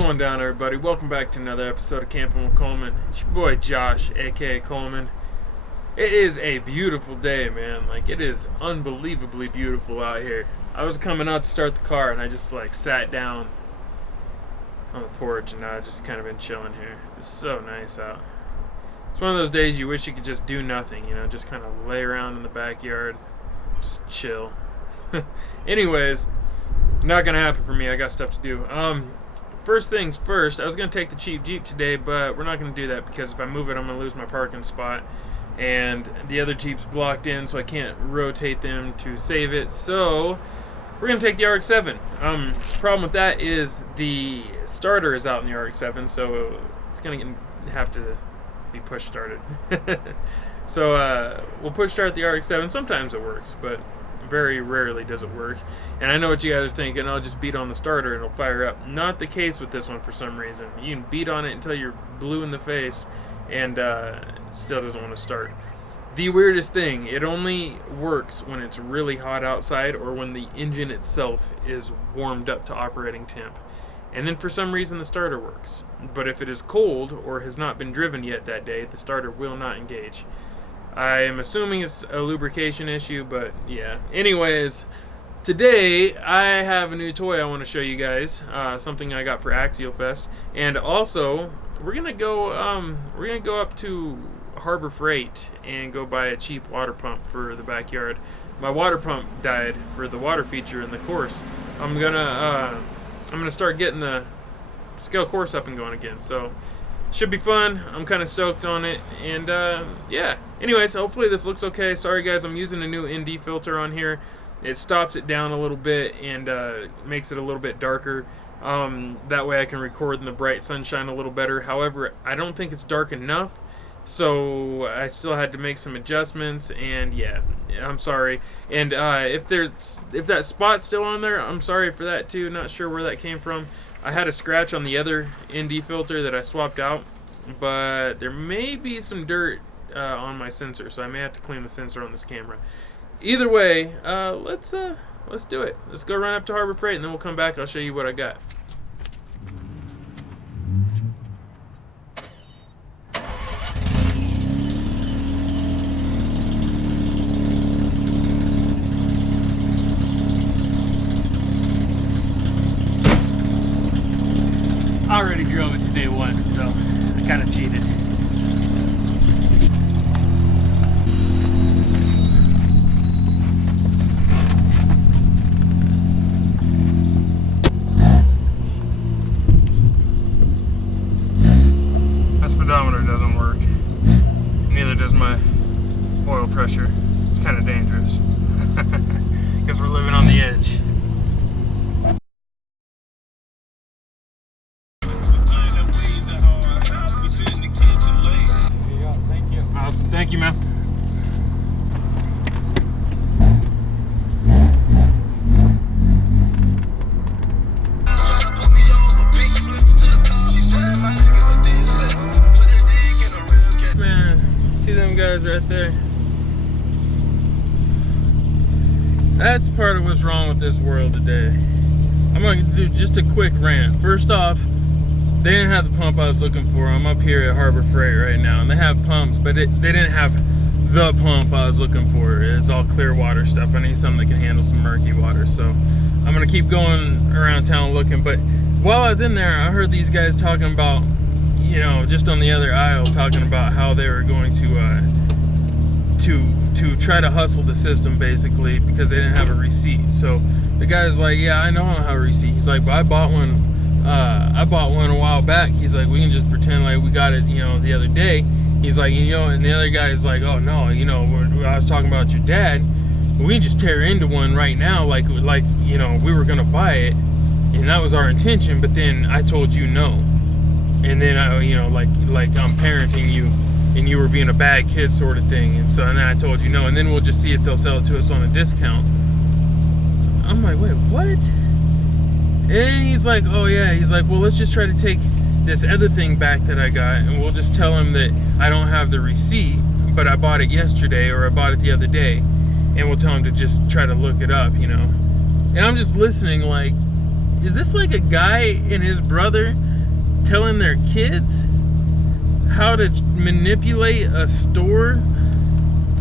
going down, everybody? Welcome back to another episode of Camping with Coleman. It's your boy Josh, aka Coleman. It is a beautiful day, man. Like, it is unbelievably beautiful out here. I was coming out to start the car and I just sat down on the porch and I've just kind of been chilling here. It's so nice out. It's one of those days you wish you could just do nothing, you know, just kind of lay around in the backyard, just chill. Anyways, not gonna happen for me. I got stuff to do. First things first, I was gonna take the cheap Jeep today, but we're not gonna do that because if I move it, I'm gonna lose my parking spot, and the other Jeep's blocked in, so I can't rotate them to save it. So we're gonna take the RX-7. Problem with that is the starter is out in the RX-7, so it's gonna have to be push started. So we'll push start the RX-7. Sometimes it works, but very rarely does it work. And I know what you guys are thinking, I'll just beat on the starter and it'll fire up. Not the case with this one for some reason. You can beat on it until you're blue in the face and it still doesn't want to start. The weirdest thing, it only works when it's really hot outside or when the engine itself is warmed up to operating temp. And then for some reason the starter works. But if it is cold or has not been driven yet that day, the starter will not engage. I am assuming it's a lubrication issue, but yeah. Anyways, today I have a new toy I want to show you guys. Something I got for AxialFest, and also we're gonna go up to Harbor Freight and go buy a cheap water pump for the backyard. My water pump died for the water feature in the course. I'm gonna start getting the scale course up and going again. So should be fun. I'm kind of stoked on it, and yeah. Anyways, hopefully this looks okay. Sorry guys, I'm using a new ND filter on here. It stops it down a little bit and makes it a little bit darker. That way I can record in the bright sunshine a little better. However, I don't think it's dark enough, so I still had to make some adjustments, and yeah, I'm sorry. And if that spot's still on there, I'm sorry for that too. Not sure where that came from. I had a scratch on the other ND filter that I swapped out, but there may be some dirt on my sensor, so I may have to clean the sensor on this camera. Either way, let's do it. Let's go run up to Harbor Freight and then we'll come back. I'll show you what I got. I already drove it today once, so I kind of cheated. My speedometer doesn't work. Neither does my oil pressure. It's kind of dangerous because we're living on the edge. Thank you, man. Man, see them guys right there? That's part of what's wrong with this world today. I'm gonna do just a quick rant. First off, they didn't have the pump I was looking for. I'm up here at Harbor Freight right now, and they have pumps, but they didn't have the pump I was looking for. It's all clear water stuff. I need something that can handle some murky water, so I'm gonna keep going around town looking. But while I was in there, I heard these guys talking about, you know, just on the other aisle, talking about how they were going to try to hustle the system basically because they didn't have a receipt. So the guy's like, yeah, I know I don't have a receipt. He's like, but I bought one a while back. He's like, we can just pretend like we got it, you know, the other day. He's like, you know, and the other guy's like, oh no, you know, I was talking about your dad. We can just tear into one right now, like you know, we were gonna buy it, and that was our intention. But then I told you no, and then I, you know, like I'm parenting you, and you were being a bad kid, sort of thing. And so, and then I told you no, and then we'll just see if they'll sell it to us on a discount. I'm like, wait, what? And he's like, oh yeah, he's like, well, let's just try to take this other thing back that I got, and we'll just tell him that I don't have the receipt, but I bought it yesterday, or I bought it the other day, and we'll tell him to just try to look it up, you know. And I'm just listening like, is this like a guy and his brother telling their kids how to manipulate a store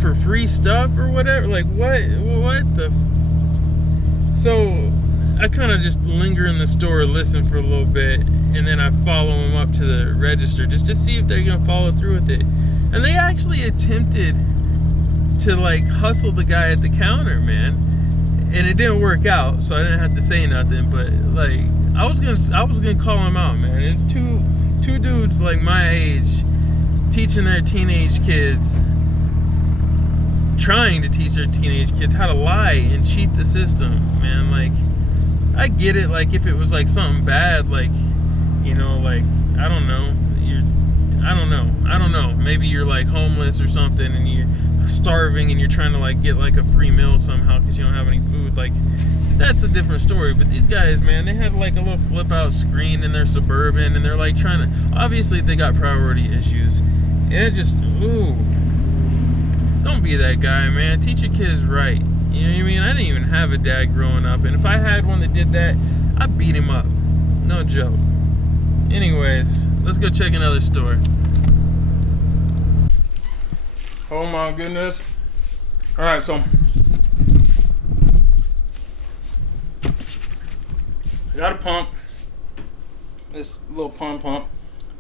for free stuff or whatever. Like, what the? So I kind of just linger in the store, listen for a little bit, and then I follow them up to the register just to see if they're gonna follow through with it. And they actually attempted to like hustle the guy at the counter, man, and it didn't work out, so I didn't have to say nothing. But like, I was gonna call him out, man. It's two dudes like my age teaching their teenage kids, trying to teach their teenage kids how to lie and cheat the system, man. Like, I get it, like if it was like something bad, like, you know, like I don't know, maybe you're like homeless or something and you're starving and you're trying to like get like a free meal somehow because you don't have any food, like that's a different story. But these guys, man, they had like a little flip out screen in their Suburban and they're like trying to, obviously they got priority issues, and it just, ooh, don't be that guy, man. Teach your kids right. You know what I mean? I didn't even have a dad growing up, and if I had one that did that, I'd beat him up. No joke. Anyways, let's go check another store. Oh my goodness. Alright, so I got a pump. This little pump. To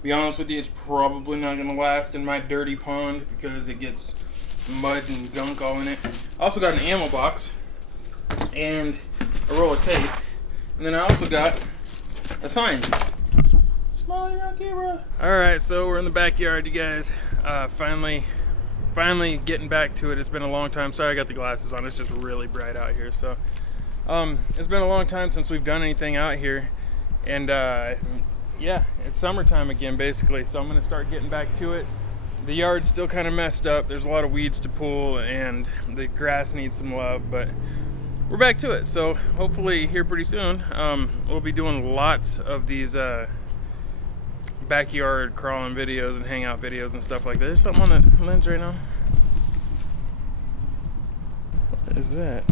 be honest with you, it's probably not going to last in my dirty pond because it gets mud and gunk all in it. I also got an ammo box and a roll of tape, and then I also got a sign. Smiley on camera. Alright, so we're in the backyard, you guys. Finally getting back to it. It's been a long time. Sorry I got the glasses on. It's just really bright out here. So it's been a long time since we've done anything out here, and yeah, it's summertime again basically, so I'm gonna start getting back to it. The yard's still kind of messed up. There's a lot of weeds to pull and the grass needs some love, but we're back to it. So hopefully here pretty soon we'll be doing lots of these backyard crawling videos and hangout videos and stuff like that. There's something on the lens right now. What is that?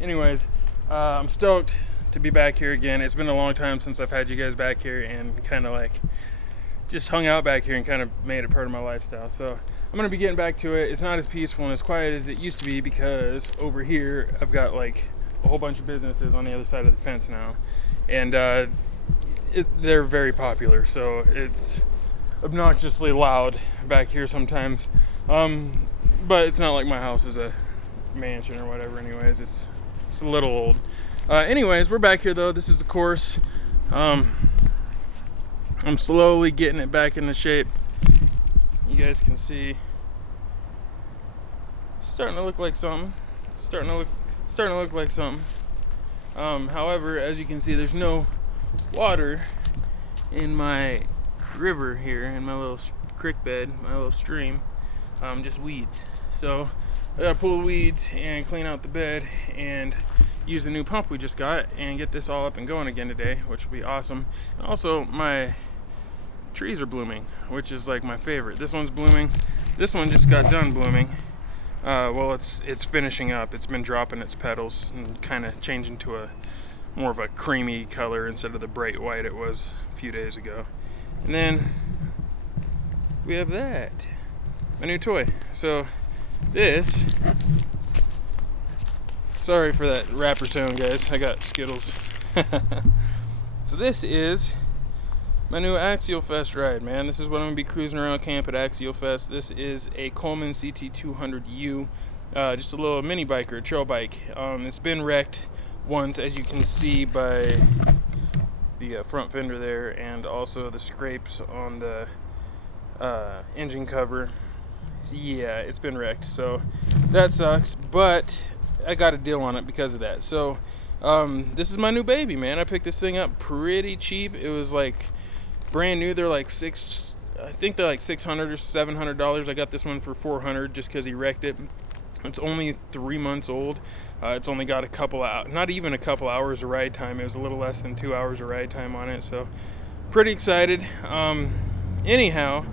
Anyways, I'm stoked to be back here again. It's been a long time since I've had you guys back here and kind of like just hung out back here and kind of made it part of my lifestyle. So I'm gonna be getting back to it. It's not as peaceful and as quiet as it used to be because over here I've got like a whole bunch of businesses on the other side of the fence now, and they're very popular, so it's obnoxiously loud back here sometimes. But it's not like my house is a mansion or whatever. Anyways, it's a little old. Anyways, we're back here though. This is the course. I'm slowly getting it back into shape. You guys can see it's starting to look like something. Starting to look like something. However, as you can see, there's no water in my river here, in my little creek bed, my little stream. Just weeds. So I gotta pull the weeds and clean out the bed and use the new pump we just got and get this all up and going again today, which will be awesome. And also my trees are blooming, which is like my favorite. This one's blooming. This one just got done blooming. Well, it's finishing up. It's been dropping its petals and kind of changing to a more of a creamy color instead of the bright white it was a few days ago. And then we have that, my new toy. So this, sorry for that wrapper sound, guys. I got Skittles. So this is my new AxialFest ride, man. This is what I'm going to be cruising around camp at AxialFest. This is a Coleman CT200U, just a little mini bike or a trail bike. It's been wrecked once, as you can see by the front fender there, and also the scrapes on the engine cover. So yeah, it's been wrecked, so that sucks, but I got a deal on it because of that. So this is my new baby, man. I picked this thing up pretty cheap. It was like brand new. They're like I think they're like $600 or $700. I got this one for $400 just because he wrecked it. It's only 3 months old. It's only got not even a couple hours of ride time. It was a little less than 2 hours of ride time on it, so pretty excited. Anyhow,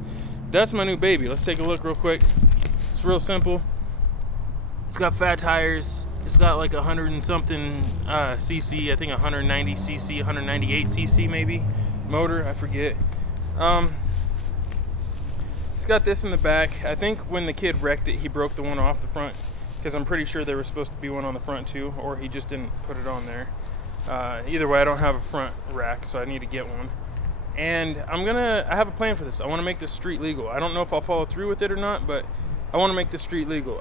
that's my new baby. Let's take a look real quick. It's real simple. It's got fat tires. It's got like 100 and something cc, I think 190 cc, 198 cc maybe motor, I forget. It's got this in the back. I think when the kid wrecked it, he broke the one off the front, because I'm pretty sure there was supposed to be one on the front too, or he just didn't put it on there. Either way, I don't have a front rack, so I need to get one. And I have a plan for this. I want to make this street legal. I don't know if I'll follow through with it or not, but I want to make this street legal.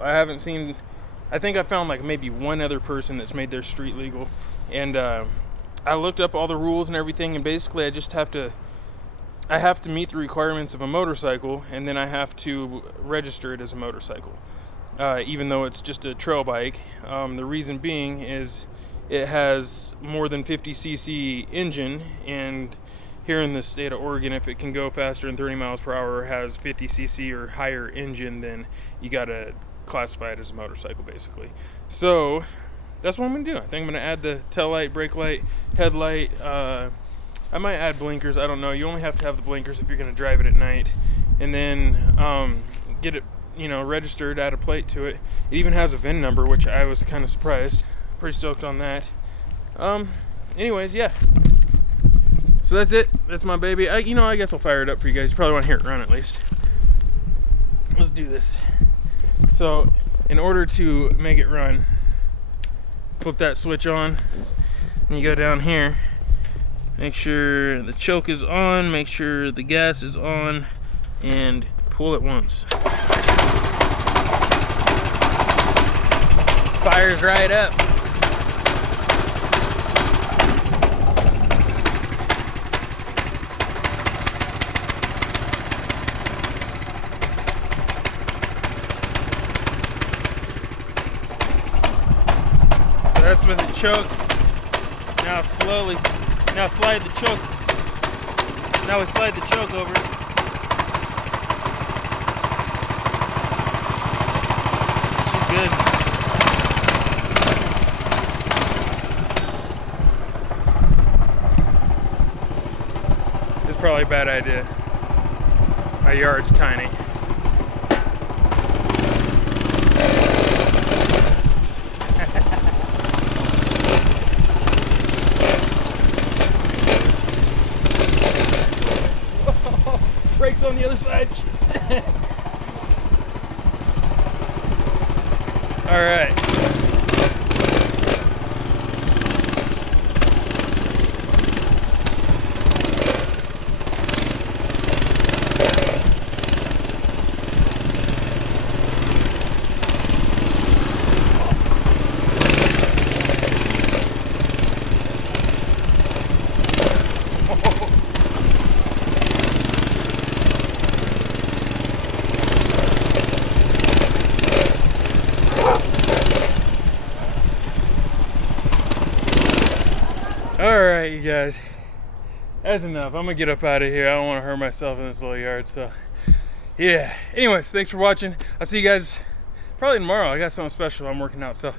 I think I found like maybe one other person that's made their street legal. And I looked up all the rules and everything, and basically I have to meet the requirements of a motorcycle, and then I have to register it as a motorcycle. Even though it's just a trail bike. The reason being is it has more than 50 cc engine, and here in the state of Oregon, if it can go faster than 30 miles per hour or has 50 cc or higher engine, then you gotta classify it as a motorcycle basically. So that's what I'm gonna do. I think I'm gonna add the tail light, brake light, headlight. I might add blinkers, I don't know. You only have to have the blinkers if you're gonna drive it at night. And then get it, registered, add a plate to it. It even has a VIN number, which I was kind of surprised. Pretty stoked on that. Anyways, yeah. So that's it. That's my baby. I guess I'll fire it up for you guys. You probably want to hear it run at least. Let's do this. So, in order to make it run, flip that switch on, and you go down here. Make sure the choke is on, make sure the gas is on, and pull it once. Fires right up. So that's with the choke. Now slide the choke. Now we slide the choke over. She's good. It's probably a bad idea. Our yard's tiny. Brakes on the other side. All right. Alright, you guys, that's enough. I'm gonna get up out of here. I don't want to hurt myself in this little yard, so yeah. Anyways, thanks for watching. I'll see you guys probably tomorrow. I got something special I'm working out, so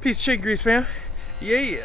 peace, chicken grease fam. Yeah.